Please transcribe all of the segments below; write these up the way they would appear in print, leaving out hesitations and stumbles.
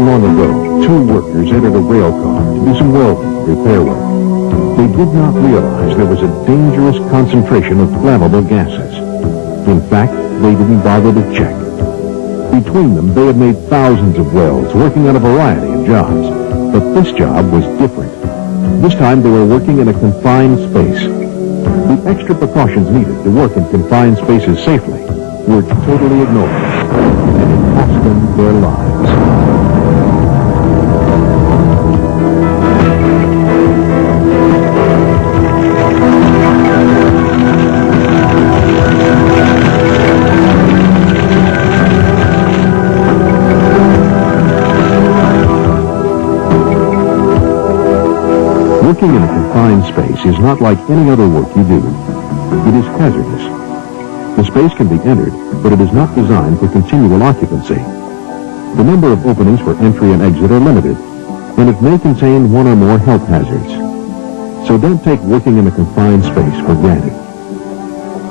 long ago, two workers entered a rail car to do some welding repair work. They did not realize there was a dangerous concentration of flammable gases. In fact, they didn't bother to check. Between them, they had made thousands of welds, working on a variety of jobs. But this job was different. This time, they were working in a confined space. The extra precautions needed to work in confined spaces safely were totally ignored, and it cost them their lives. Working in a confined space is not like any other work you do. It is hazardous. The space can be entered, but it is not designed for continual occupancy. The number of openings for entry and exit are limited, and it may contain one or more health hazards. So don't take working in a confined space for granted.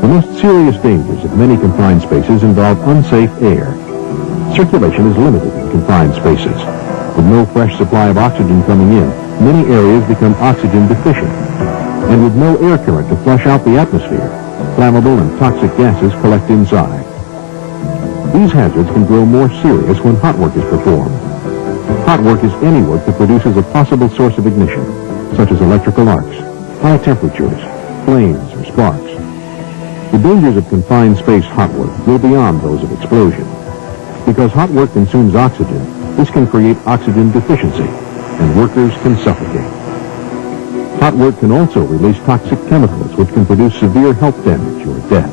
The most serious dangers of many confined spaces involve unsafe air. Circulation is limited in confined spaces. With no fresh supply of oxygen coming in, many areas become oxygen deficient. And with no air current to flush out the atmosphere, flammable and toxic gases collect inside. These hazards can grow more serious when hot work is performed. Hot work is any work that produces a possible source of ignition, such as electrical arcs, high temperatures, flames, or sparks. The dangers of confined space hot work go beyond those of explosion. Because hot work consumes oxygen, this can create oxygen deficiency, and workers can suffocate. Hot work can also release toxic chemicals which can produce severe health damage or death.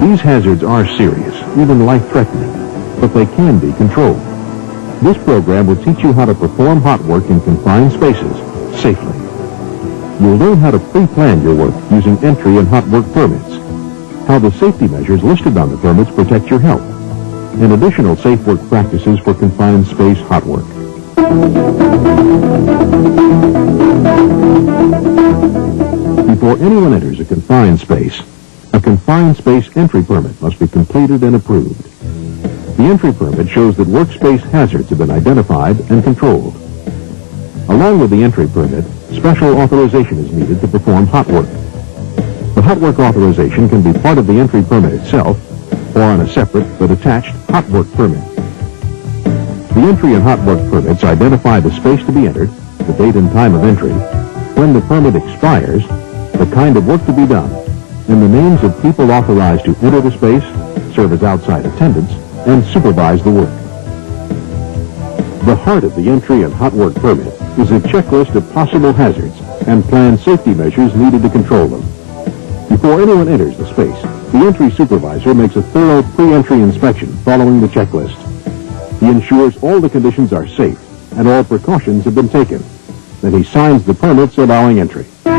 These hazards are serious, even life-threatening, but they can be controlled. This program will teach you how to perform hot work in confined spaces safely. You'll learn how to pre-plan your work using entry and hot work permits, how the safety measures listed on the permits protect your health, and additional safe work practices for confined space hot work. Before anyone enters a confined space entry permit must be completed and approved. The entry permit shows that workspace hazards have been identified and controlled. Along with the entry permit, special authorization is needed to perform hot work. The hot work authorization can be part of the entry permit itself or on a separate but attached hot work permit. The entry and hot work permits identify the space to be entered, the date and time of entry, when the permit expires, the kind of work to be done, and the names of people authorized to enter the space, serve as outside attendants, and supervise the work. The heart of the entry and hot work permit is a checklist of possible hazards and planned safety measures needed to control them. Before anyone enters the space, the entry supervisor makes a thorough pre-entry inspection following the checklist. He ensures all the conditions are safe and all precautions have been taken. Then he signs the permits allowing entry. The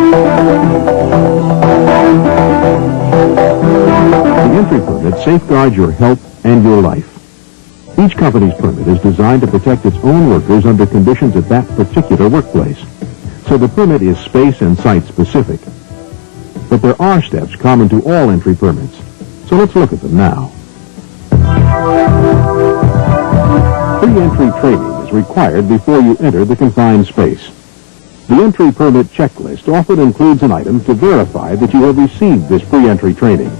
entry permit safeguards your health and your life. Each company's permit is designed to protect its own workers under conditions at that particular workplace. So the permit is space and site specific. But there are steps common to all entry permits. So let's look at them now. Pre-entry training is required before you enter the confined space. The entry permit checklist often includes an item to verify that you have received this pre-entry training.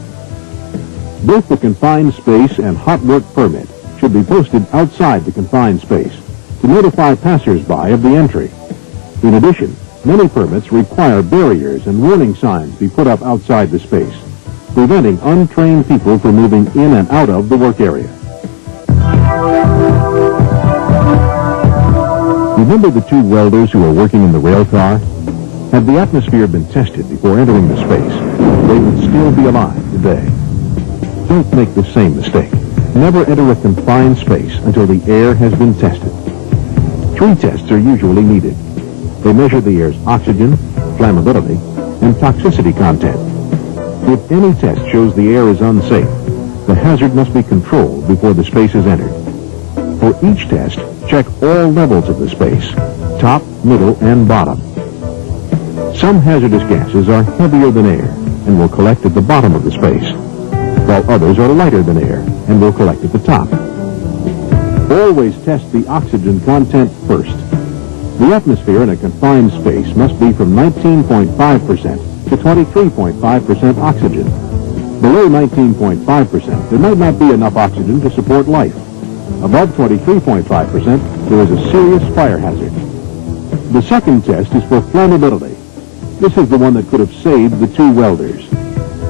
Both the confined space and hot work permit should be posted outside the confined space to notify passers-by of the entry. In addition, many permits require barriers and warning signs be put up outside the space, preventing untrained people from moving in and out of the work area. Remember the two welders who were working in the rail car? Had the atmosphere been tested before entering the space, they would still be alive today. Don't make the same mistake. Never enter a confined space until the air has been tested. 3 tests are usually needed. They measure the air's oxygen, flammability, and toxicity content. If any test shows the air is unsafe, the hazard must be controlled before the space is entered. For each test, check all levels of the space, top, middle, and bottom. Some hazardous gases are heavier than air and will collect at the bottom of the space, while others are lighter than air and will collect at the top. Always test the oxygen content first. The atmosphere in a confined space must be from 19.5% to 23.5% oxygen. Below 19.5%, there might not be enough oxygen to support life. Above 23.5%, there is a serious fire hazard. The second test is for flammability. This is the one that could have saved the two welders.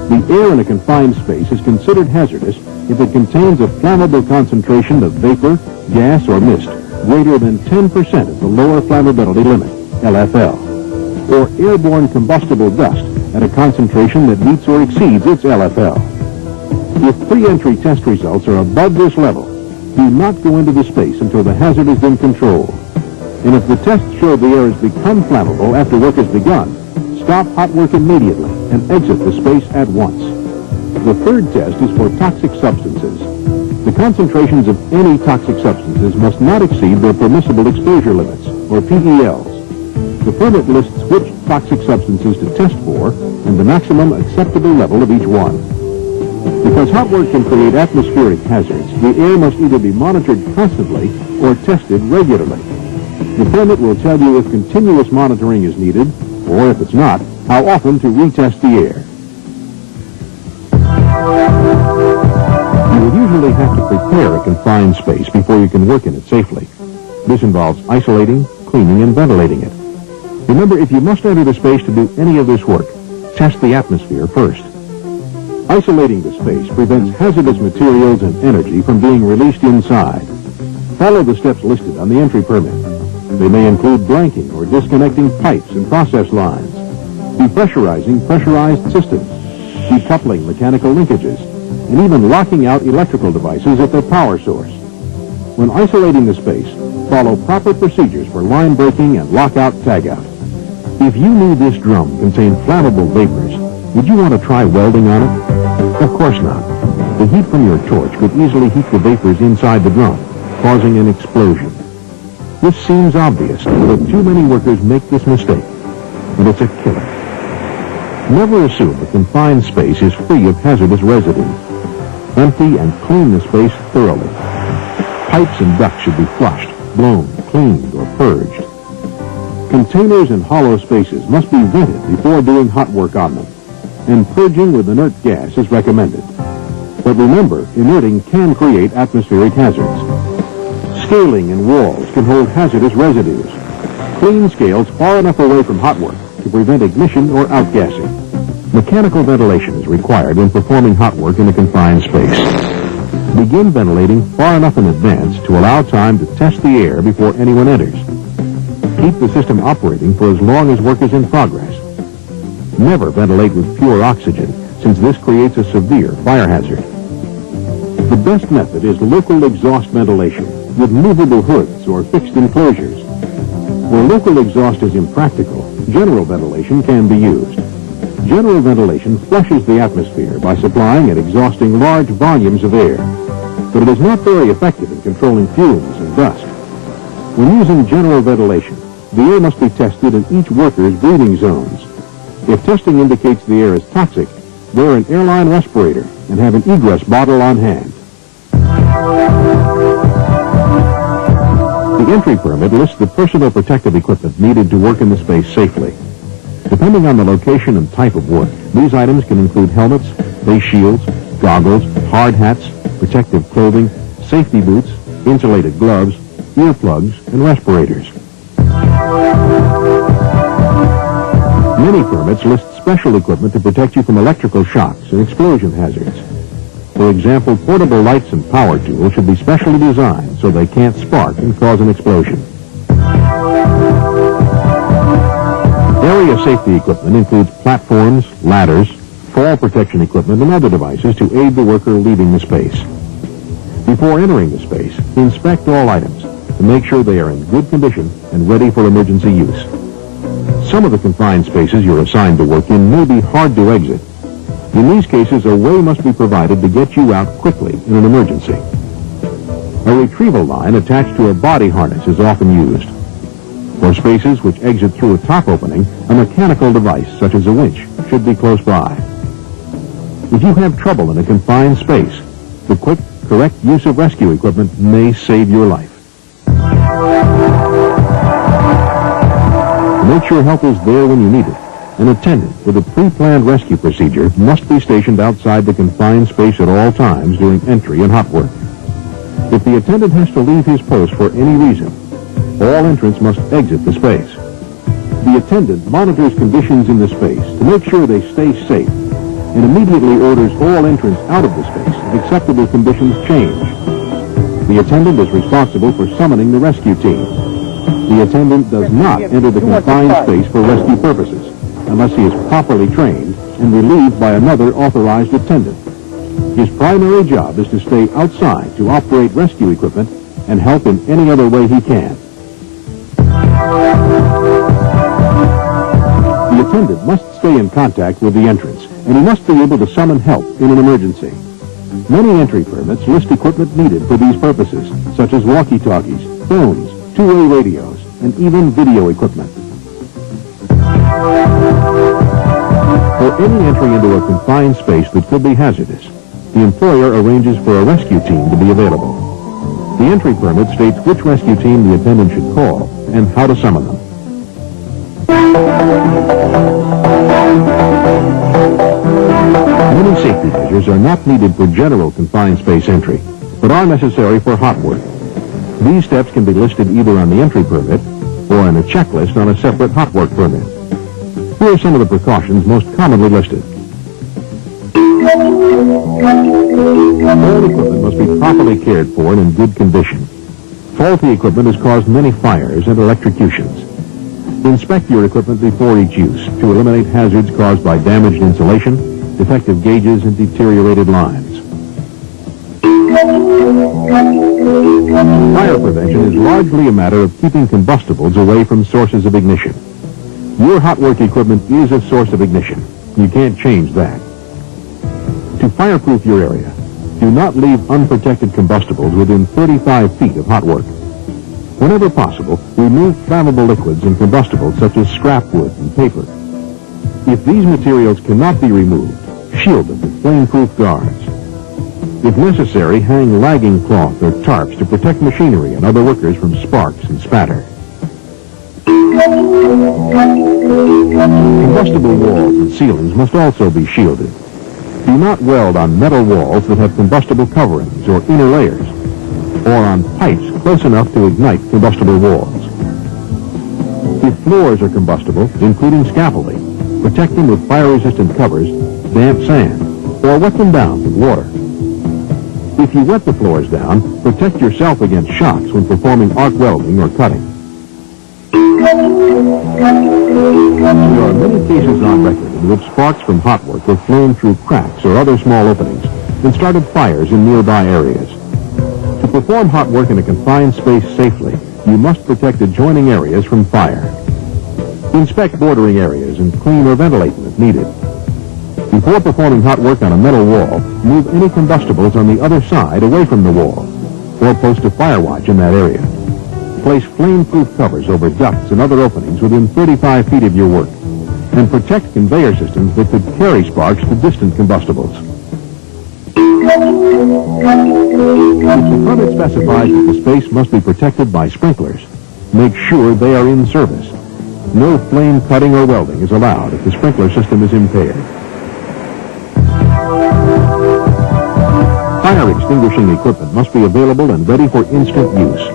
The air in a confined space is considered hazardous if it contains a flammable concentration of vapor, gas, or mist greater than 10% of the lower flammability limit, LFL, or airborne combustible dust at a concentration that meets or exceeds its LFL. If pre-entry test results are above this level, do not go into the space until the hazard has been controlled. And if the tests show the air has become flammable after work has begun, stop hot work immediately and exit the space at once. The third test is for toxic substances. The concentrations of any toxic substances must not exceed their permissible exposure limits, or PELs. The permit lists which toxic substances to test for and the maximum acceptable level of each one. Because hot work can create atmospheric hazards, the air must either be monitored constantly or tested regularly. The permit will tell you if continuous monitoring is needed, or if it's not, how often to retest the air. You will usually have to prepare a confined space before you can work in it safely. This involves isolating, cleaning, and ventilating it. Remember, if you must enter the space to do any of this work, test the atmosphere first. Isolating the space prevents hazardous materials and energy from being released inside. Follow the steps listed on the entry permit. They may include blanking or disconnecting pipes and process lines, depressurizing pressurized systems, decoupling mechanical linkages, and even locking out electrical devices at their power source. When isolating the space, follow proper procedures for line breaking and lockout tagout. If you knew this drum contained flammable vapors, would you want to try welding on it? Of course not. The heat from your torch could easily heat the vapors inside the drum, causing an explosion. This seems obvious, but too many workers make this mistake, and it's a killer. Never assume a confined space is free of hazardous residue. Empty and clean the space thoroughly. Pipes and ducts should be flushed, blown, cleaned, or purged. Containers and hollow spaces must be vented before doing hot work on them, and purging with inert gas is recommended. But remember, inerting can create atmospheric hazards. Scaling in walls can hold hazardous residues. Clean scales far enough away from hot work to prevent ignition or outgassing. Mechanical ventilation is required when performing hot work in a confined space. Begin ventilating far enough in advance to allow time to test the air before anyone enters. Keep the system operating for as long as work is in progress. Never ventilate with pure oxygen, since this creates a severe fire hazard. The best method is local exhaust ventilation with movable hoods or fixed enclosures. Where local exhaust is impractical, general ventilation can be used. General ventilation flushes the atmosphere by supplying and exhausting large volumes of air, but it is not very effective in controlling fumes and dust. When using general ventilation, the air must be tested in each worker's breathing zones. If testing indicates the air is toxic, wear an airline respirator and have an egress bottle on hand. The entry permit lists the personal protective equipment needed to work in the space safely. Depending on the location and type of work, these items can include helmets, face shields, goggles, hard hats, protective clothing, safety boots, insulated gloves, earplugs, and respirators. Many permits list special equipment to protect you from electrical shocks and explosion hazards. For example, portable lights and power tools should be specially designed so they can't spark and cause an explosion. Area safety equipment includes platforms, ladders, fall protection equipment, and other devices to aid the worker leaving the space. Before entering the space, inspect all items to make sure they are in good condition and ready for emergency use. Some of the confined spaces you're assigned to work in may be hard to exit. In these cases, a way must be provided to get you out quickly in an emergency. A retrieval line attached to a body harness is often used. For spaces which exit through a top opening, a mechanical device, such as a winch, should be close by. If you have trouble in a confined space, the quick, correct use of rescue equipment may save your life. To make sure help is there when you need it, an attendant with a pre-planned rescue procedure must be stationed outside the confined space at all times during entry and hot work. If the attendant has to leave his post for any reason, all entrants must exit the space. The attendant monitors conditions in the space to make sure they stay safe and immediately orders all entrants out of the space if acceptable conditions change. The attendant is responsible for summoning the rescue team. The attendant does not enter the confined space for rescue purposes unless he is properly trained and relieved by another authorized attendant. His primary job is to stay outside to operate rescue equipment and help in any other way he can. The attendant must stay in contact with the entrance, and he must be able to summon help in an emergency. Many entry permits list equipment needed for these purposes, such as walkie-talkies, phones, two-way radios, and even video equipment. For any entry into a confined space that could be hazardous, the employer arranges for a rescue team to be available. The entry permit states which rescue team the attendant should call and how to summon them. Many safety measures are not needed for general confined space entry, but are necessary for hot work. These steps can be listed either on the entry permit or in a checklist on a separate hot work permit. Here are some of the precautions most commonly listed. All equipment must be properly cared for and in good condition. Faulty equipment has caused many fires and electrocutions. Inspect your equipment before each use to eliminate hazards caused by damaged insulation, defective gauges, and deteriorated lines. Fire prevention is largely a matter of keeping combustibles away from sources of ignition. Your hot work equipment is a source of ignition. You can't change that. To fireproof your area, do not leave unprotected combustibles within 35 feet of hot work. Whenever possible, remove flammable liquids and combustibles such as scrap wood and paper. If these materials cannot be removed, shield them with flame-proof guards. If necessary, hang lagging cloth or tarps to protect machinery and other workers from sparks and spatter. Combustible walls and ceilings must also be shielded. Do not weld on metal walls that have combustible coverings or inner layers, or on pipes close enough to ignite combustible walls. If floors are combustible, including scaffolding, protect them with fire-resistant covers, damp sand, or wet them down with water. If you wet the floors down, protect yourself against shocks when performing arc welding or cutting. There are many cases on record in which sparks from hot work have flown through cracks or other small openings and started fires in nearby areas. To perform hot work in a confined space safely, you must protect adjoining areas from fire. Inspect bordering areas and clean or ventilate them if needed. Before performing hot work on a metal wall, move any combustibles on the other side away from the wall, or post a fire watch in that area. Place flame-proof covers over ducts and other openings within 35 feet of your work, and protect conveyor systems that could carry sparks to distant combustibles. If the permit specifies that the space must be protected by sprinklers, make sure they are in service. No flame cutting or welding is allowed if the sprinkler system is impaired. Fire extinguishing equipment must be available and ready for instant use.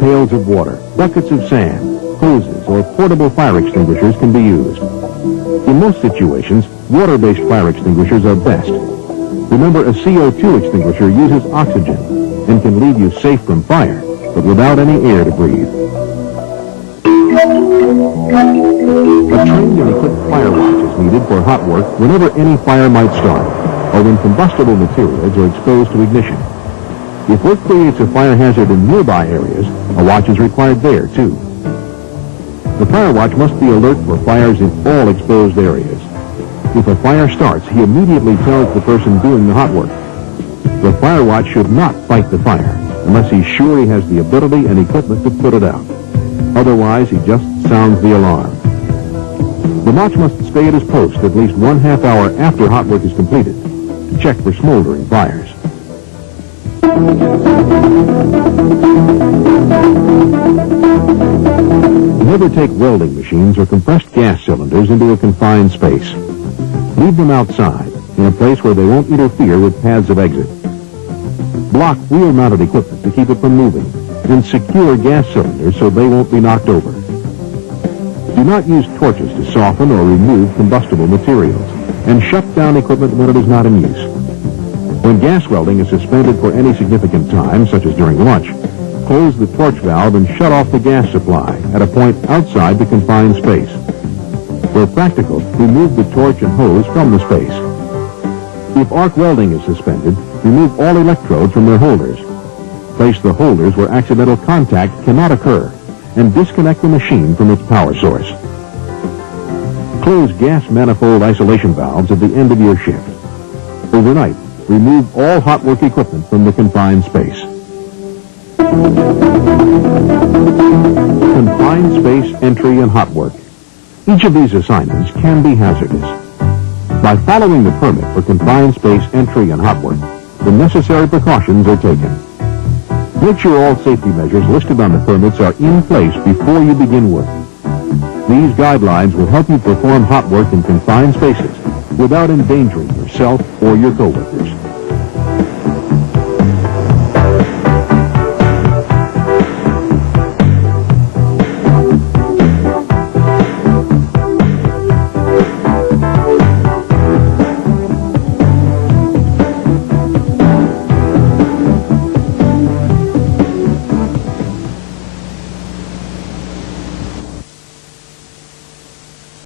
Pails of water, buckets of sand, hoses, or portable fire extinguishers can be used. In most situations, water-based fire extinguishers are best. Remember, a CO2 extinguisher uses oxygen and can leave you safe from fire, but without any air to breathe. A trained and equipped fire watch is needed for hot work whenever any fire might start, or when combustible materials are exposed to ignition. If work creates a fire hazard in nearby areas, a watch is required there, too. The fire watch must be alert for fires in all exposed areas. If a fire starts, he immediately tells the person doing the hot work. The fire watch should not fight the fire unless he's sure he has the ability and equipment to put it out. Otherwise, he just sounds the alarm. The watch must stay at his post at least 1/2 hour after hot work is completed to check for smoldering fires. Never take welding machines or compressed gas cylinders into a confined space. Leave them outside, in a place where they won't interfere with paths of exit. Block wheel-mounted equipment to keep it from moving, and secure gas cylinders so they won't be knocked over. Do not use torches to soften or remove combustible materials, and shut down equipment when it is not in use. When gas welding is suspended for any significant time, such as during lunch, close the torch valve and shut off the gas supply at a point outside the confined space. Where practical, remove the torch and hose from the space. If arc welding is suspended, remove all electrodes from their holders. Place the holders where accidental contact cannot occur, and disconnect the machine from its power source. Close gas manifold isolation valves at the end of your shift. Overnight, remove all hot work equipment from the confined space. Confined space entry and hot work. Each of these assignments can be hazardous. By following the permit for confined space entry and hot work, the necessary precautions are taken. Make sure all safety measures listed on the permits are in place before you begin work. These guidelines will help you perform hot work in confined spaces without endangering yourself or your coworkers.